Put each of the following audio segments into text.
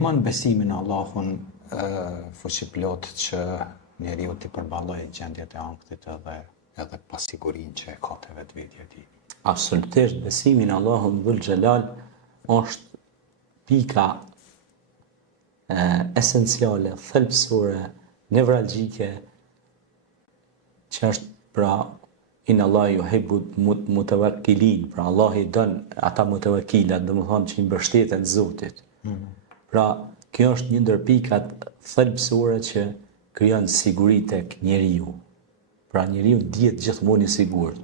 ndihmon besimin në Allahun fuqiplot që njeriu të përballojë gjendjet e ankthit edhe pasigurinë që e ka te vetvetja e tij. Absolutisht, besimi në Allahun Dhul Xhelal është pika esenciale, thelbësore, nevralgjike, që është pra in Allah yuhibbu mutawakkilin, pra Allah i don ata mutawakkilat, domethënë që i mbështeten Zotit. Pra kjo është një ndër pikat thelbësore që krijon siguri tek njeriu. Pra njeriu dihet gjithmonë i sigurt.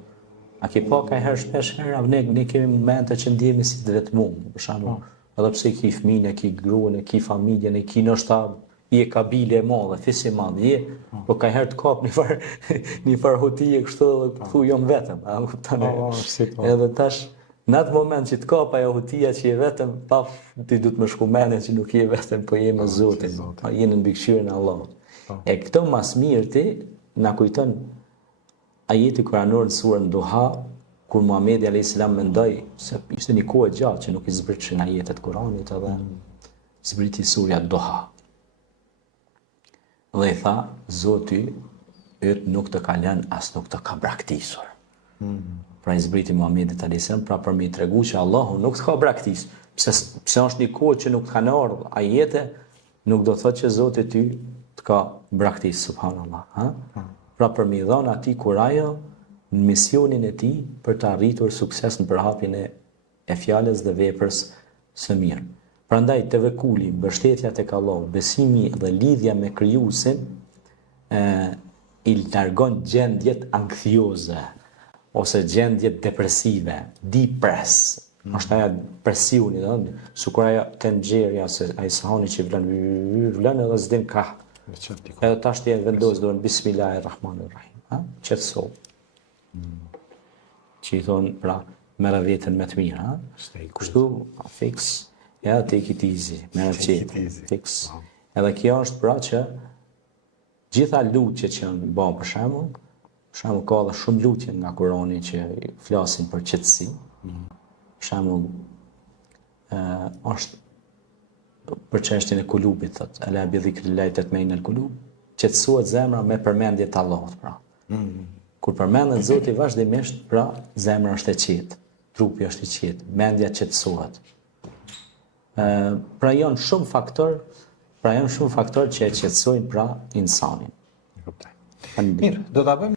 A ke pa ka herë shpesh herë ne kemi momente që ndjehemi si të vetmuar, për shembull, edhe pse ki fëmijën, ki gruan, ki familjen, ki ndoshta i e kabile e madhe, fisi madh, po ka herë të kap një far hutije kështu edhe këtu jam vetëm, a kupton? Edhe tash në atë moment që të kap ajo hutija që je vetëm, paf ti duhet më shku mendjen që nuk je vetëm, po je me Zotin, je në mbikëqyrjen e Allahut. E këto mas mirë ti na kujton ajeti kuranor në surën Duha, kur Muhamedi a.s. mendoi se ishte një kohë gjatë që nuk i zbritishin ajetet Kuranit edhe zbriti surja Duha. Dhe i tha, Zoti yt nuk të ka lënë as nuk të ka braktisur. Pra i zbriti Muhamedit a.s. pra për me i tregu që Allahu nuk të ka braktis. Pse është një kohë që nuk të kanë ardhur ajete, nuk do thotë që Zoti ty të ka braktis, subhanallah. Pra për me i dhënë atij kurajo në misionin e tij për të arritur sukses në përhapjen e fjalës dhe veprës së mirë. Prandaj tevekuli, mbështetja tek Allahu, besimi dhe lidhja me krijuesin i largon gjendjet ankthioze ose gjendjet depresive, depress. Është ajo presioni, sikur ajo tenxherja se ai sahani që vlen edhe s'din ka. Edhe tash ti e vendos dorën Bismillahirrahmanirrahim. Qetëso. Që i thonë, pra, merë vetën me të mirë, kështu, fix, ja, take it easy, merë qetë, fix. Edhe kjo është pra që gjitha lutjet që në bëmë për shembull ka dhe shumë lutje nga Kurani që flasin për qetësi. Për shembull, është për çështjen e kulubit, thot, ala bi dhikrillahi tatma'innul qulub, qetësohet zemra me përmendje të Allahut, pra. Kur përmendet Zoti vazhdimisht, pra zemra është e qetë, trupi është i qetë, mendja qetësohet. Pra janë shumë faktor që e qetësojnë pra insanin. Mirë, do ta bëjmë